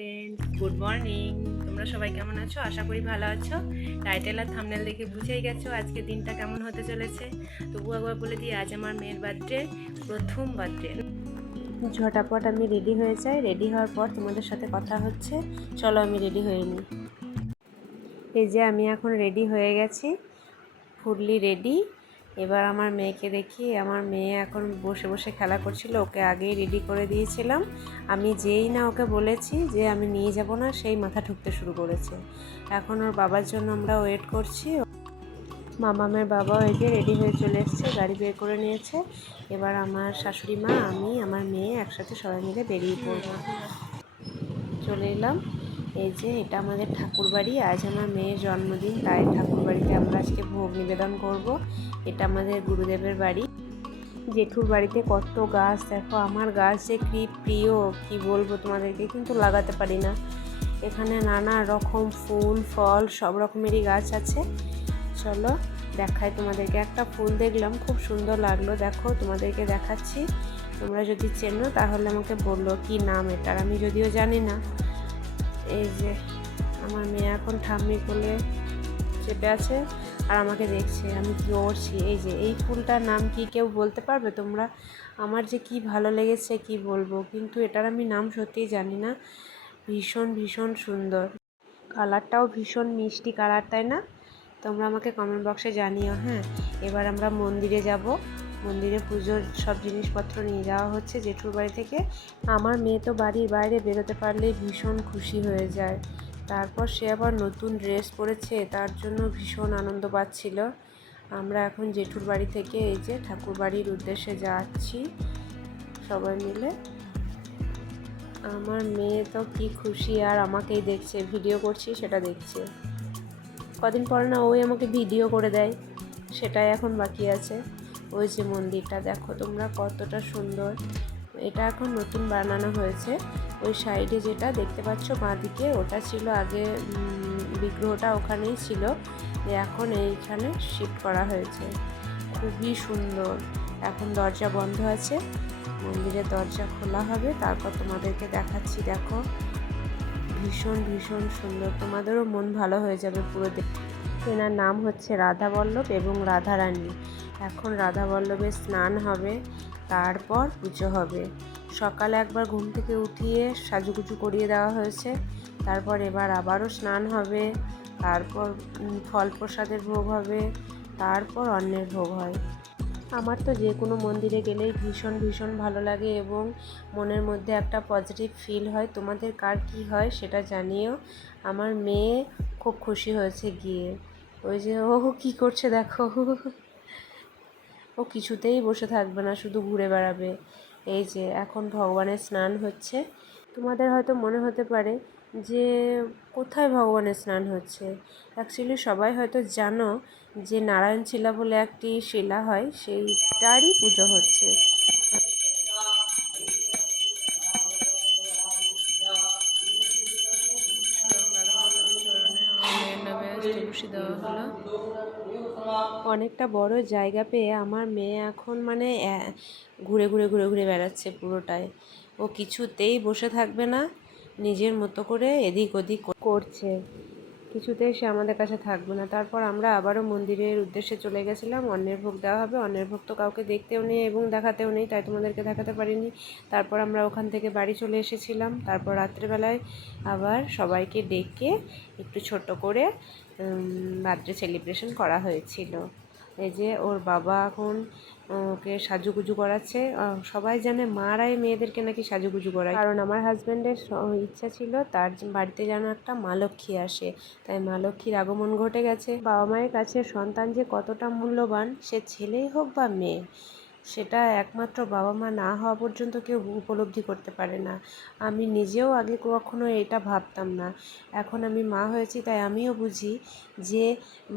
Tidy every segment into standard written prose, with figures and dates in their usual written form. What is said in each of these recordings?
Friend, good morning. তোমরা সবাই কেমন আছো? আশা করি ভালো আছো। টাইটেল আর থাম্বনেল দেখে বুঝেই গেছো আজকে দিনটা কেমন হতে চলেছে। তবু একবার বলে দিই, আজ আমার মেয়ের বার্থডে, প্রথম বার্থডে। ঝটাপট আমি রেডি হয়ে যাই। রেডি হওয়ার পর তোমাদের সাথে কথা হচ্ছে। চলো আমি রেডি হয়ে নিই। এই যে আমি এখন রেডি হয়ে গেছি, ফুললি রেডি। এবার আমার মেয়েকে দেখি, আমার মেয়ে এখন বসে বসে খেলা করছিল। ওকে আগেই রেডি করে দিয়েছিলাম। আমি যেই না ওকে বলেছি যে আমি নিয়ে যাব না, সেই মাথা ঠুকতে শুরু করেছে। এখন ওর বাবার জন্য আমরা ওয়েট করছি। মামামের বাবাও এই যে রেডি হয়ে চলে এসেছে, গাড়ি বের করে নিয়েছে। এবার আমার শাশুড়ি মা, আমি, আমার মেয়ে একসাথে সবাই মিলে বেরিয়ে পড়বো। চলে এলাম। এই যে এটা আমাদের ঠাকুরবাড়ি। আজ আমার মেয়ের জন্মদিন, তাই ঠাকুরবাড়িতে আমরা আজকে ভোগ নিবেদন করব। এটা আমাদের গুরুদেবের বাড়ি। জেঠুর বাড়িতে কত গাছ দেখো। আমার গাছ যে কি প্রিয় কি বলবো তোমাদেরকে, কিন্তু লাগাতে পারি না। এখানে নানা রকম ফুল ফল সব রকমেরই গাছ আছে। চলো দেখাই তোমাদেরকে। একটা ফুল দেখলাম, খুব সুন্দর লাগলো। দেখো তোমাদেরকে দেখাচ্ছি। তোমরা যদি চেনো তাহলে আমাকে বললো কি নাম এটার, আমি যদিও জানি না। এই যে আমার মেয়ে এখন ঠাম্মির কোলে চেপে আছে আর আমাকে দেখছে আমি কী করছি। এই যে এই ফুলটার নাম কি কেউ বলতে পারবে তোমরা? আমার যে কি ভালো লেগেছে কি বলবো, কিন্তু এটার আমি নাম সত্যিই জানি না। ভীষণ ভীষণ সুন্দর, কালারটাও ভীষণ মিষ্টি কালার, তাই না? তোমরা আমাকে কমেন্ট বক্সে জানিও। হ্যাঁ, এবার আমরা মন্দিরে যাব। মন্দিরে পুজোর সব জিনিসপত্র নিয়ে যাওয়া হচ্ছে জেঠুর বাড়ি থেকে। আমার মেয়ে তো বাড়ির বাইরে বেরোতে পারলেই ভীষণ খুশি হয়ে যায়। তারপর সে আবার নতুন ড্রেস পরেছে, তার জন্য ভীষণ আনন্দ পাচ্ছিল। আমরা এখন জেঠুর বাড়ি থেকে এই যে ঠাকুর বাড়ির উদ্দেশ্যে যাচ্ছি সবাই মিলে। আমার মেয়ে তো কি খুশি, আর আমাকেই দেখছে, ভিডিও করছি সেটা দেখছে। কদিন পরে না ওই আমাকে ভিডিও করে দেয়, সেটাই এখন বাকি আছে। ওই যে মন্দিরটা দেখো তোমরা কতটা সুন্দর। এটা এখন নতুন বানানো হয়েছে। ওই সাইডে যেটা দেখতে পাচ্ছ বাঁদিকে, ওটা ছিল আগে, বিগ্রহটা ওখানেই ছিল। এখন এইখানে শিফট করা হয়েছে। খুবই সুন্দর। এখন দরজা বন্ধ আছে, মন্দিরের দরজা খোলা হবে, তারপর তোমাদেরকে দেখাচ্ছি। দেখো ভীষণ ভীষণ সুন্দর, তোমাদেরও মন ভালো হয়ে যাবে পুরো দেখে। এনার নাম হচ্ছে রাধাবল্লভ এবং রাধারানী। এখন রাধাবল্লভের স্নান হবে, তারপর পুজো হবে। সকালে একবার ঘুম থেকে উঠিয়ে সাজুগুজু করিয়ে দেওয়া হয়েছে। তারপর এবার আবারও স্নান হবে, তারপর ফল প্রসাদের ভোগ হবে, তারপর অন্নের ভোগ হয়। আমার তো যে কোনো মন্দিরে গেলেই ভীষণ ভীষণ ভালো লাগে এবং মনের মধ্যে একটা পজিটিভ ফিল হয়। তোমাদের কার কী হয় সেটা জানিও। আমার মেয়ে খুব খুশি হয়েছে গিয়ে। ওই যে ও কী করছে দেখো, ও কিছুতেই বসে থাকবে না, শুধু ঘুরে বেড়াবে। এই যে এখন ভগবানের স্নান হচ্ছে। তোমাদের হয়তো মনে হতে পারে যে কোথায় ভগবানের স্নান হচ্ছে। অ্যাকচুয়ালি সবাই হয়তো জানো যে নারায়ণ শিলা বলে একটি শিলা হয়, সেইটারই পুজো হচ্ছে। তুলসী দেওয়া হলো। অনেকটা বড় জায়গা পেয়ে আমার মেয়ে এখন মানে ঘুরে ঘুরে ঘুরে ঘুরে বেড়াচ্ছে পুরোটায়। ও কিছুতেই বসে থাকবে না, নিজের মতো করে এদিক ওদিক করছে। কিছুতেই সে আমাদের কাছে থাকবে না। তারপর আমরা আবারও মন্দিরের উদ্দেশ্যে চলে গেছিলাম। অন্নের ভোগ দেওয়া হবে। অন্নের ভোগ তো কাউকে দেখতেও নেই এবং দেখাতেও নেই, তাই তোমাদেরকে দেখাতে পারিনি। তারপর আমরা ওখান থেকে বাড়ি চলে এসেছিলাম। তারপর রাত্রেবেলায় আবার সবাইকে ডেকে একটু ছোট করে বার্থডে সেলিব্রেশন করা হয়েছিল। এই যে ওর বাবা এখন ওকে সাজুগুজু করাচ্ছে। সবাই জানে মারাই মেয়েদেরকে নাকি সাজুগুজু করায়, কারণ আমার হাজব্যান্ডের ইচ্ছা ছিল তার বাড়িতে যেন একটা মা লক্ষ্মী আসে, তাই মা লক্ষ্মীর আগমন ঘটে গেছে। বাবা মায়ের কাছে সন্তান যে কতটা মূল্যবান, সে ছেলেই হোক বা মেয়ে, সেটা একমাত্র বাবা মা না হওয়া পর্যন্ত কেউ উপলব্ধি করতে পারে না। আমি নিজেও আগে কখনো এটা ভাবতাম না। এখন আমি মা হয়েছি, তাই আমিও বুঝি যে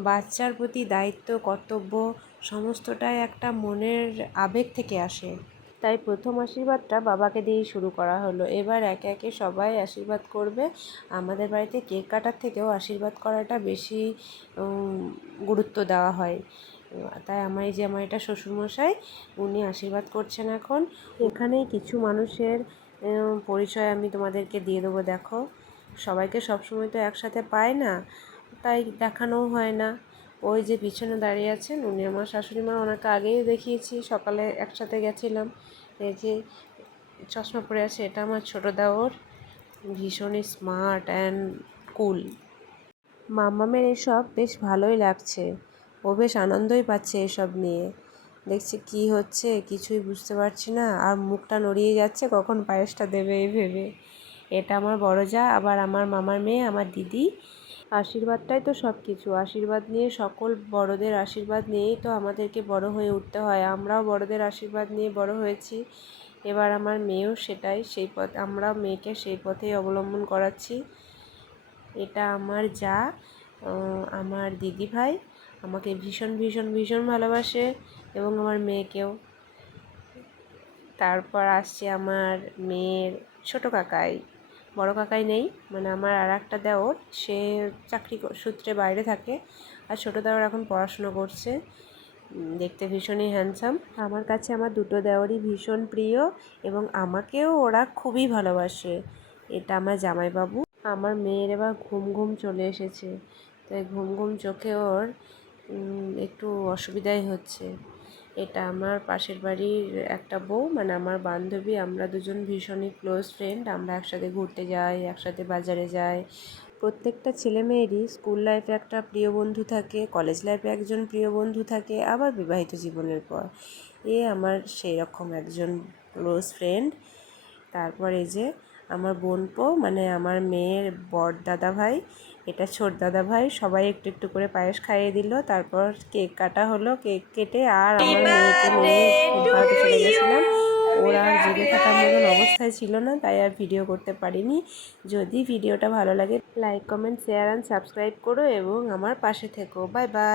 বাচ্চার প্রতি দায়িত্ব কর্তব্য সমস্তটাই একটা মনের আবেগ থেকে আসে। তাই প্রথম আশীর্বাদটা বাবাকে দিয়েই শুরু করা হলো। এবার একে একে সবাই আশীর্বাদ করবে। আমাদের বাড়িতে কেক কাটার থেকেও আশীর্বাদ করাটা বেশি গুরুত্ব দেওয়া হয়। তাই আমার এটা শ্বশুরমশাই, উনি আশীর্বাদ করছেন এখন। এখানেই কিছু মানুষের পরিচয় আমি তোমাদেরকে দিয়ে দেবো। দেখো, সবাইকে সবসময় তো একসাথে পায় না, তাই দেখানোও হয় না। ওই যে পিছনে দাঁড়িয়ে আছেন উনি আমার শাশুড়ি মা, ওনাকে আগেই দেখিয়েছি, সকালে একসাথে গেছিলাম। এই যে চশমা পরে আছে, এটা আমার ছোটো দেওর, ভীষণই স্মার্ট অ্যান্ড কুল। মাম্মামের এসব বেশ ভালোই লাগছে, ও বেশ আনন্দই পাচ্ছে এসব নিয়ে। দেখছি কি হচ্ছে কিছুই বুঝতে পারছি না, আর মুখটা নড়িয়ে যাচ্ছে কখন পায়েসটা দেবে এই ভেবে। এটা আমার বড় যা, আবার আমার মামার মেয়ে, আমার দিদি। আশীর্বাদটাই তো সব কিছু, আশীর্বাদ নিয়ে, সকল বড়দের আশীর্বাদ নিয়েই তো আমাদেরকে বড় হয়ে উঠতে হয়। আমরাও বড়দের আশীর্বাদ নিয়ে বড় হয়েছি, এবার আমার মেয়েও সেটাই, সেই পথ, আমরা মেয়েকে সেই পথেই অবলম্বন করাচ্ছি। এটা আমার যা, আমার দিদি ভাই আমাকে ভীষণ ভীষণ ভীষণ ভালোবাসে, এবং আমার মেয়েকেও। তারপর আসছে আমার মেয়ের ছোটো কাকাই, বড় কাকাই নেই, মানে আমার আর একটা দেওর, সে চাকরি সূত্রে বাইরে থাকে, আর ছোটো দেওর এখন পড়াশুনো করছে। দেখতে ভীষণই হ্যান্ডসাম। আমার কাছে আমার দুটো দেওরই ভীষণ প্রিয়, এবং আমাকেও ওরা খুবই ভালোবাসে। এটা আমার জামাইবাবু। আমার মেয়ের এবার ঘুম ঘুম চলে এসেছে, তাই ঘুম ঘুম চোখে ওর একটু অসুবিধাই হচ্ছে। এটা আমার পাশের বাড়ির একটা বউ, মানে আমার বান্ধবী, আমরা দুজন ভীষণই ক্লোজ ফ্রেন্ড। আমরা একসাথে ঘুরতে যাই, একসাথে বাজারে যাই। প্রত্যেকটা ছেলে মেয়েরই স্কুল লাইফে একটা প্রিয় বন্ধু থাকে, কলেজ লাইফে একজন প্রিয় বন্ধু থাকে, আবার বিবাহিত জীবনের পর এ আমার সেই রকম একজন ক্লোজ ফ্রেন্ড। তারপর এই যে আমার বোনপো, মানে আমার মেয়ের বড় দাদা ভাই, এটা ছোট দাদা ভাই, সবাই একটু একটু করে পায়েস খাইয়ে দিল। তারপর কেক কাটা হলো, কেক কেটে আর আমার মেয়েকে নিয়ে ঘুম পাড়াতে চলে গেছিলাম। ওরা আর জেগে থাকার মতন অবস্থায় ছিল না, তাই আর ভিডিও করতে পারিনি। যদি ভিডিওটা ভালো লাগে like, comment, share and subscribe করো, এবং আমার পাশে থেকো। Bye bye.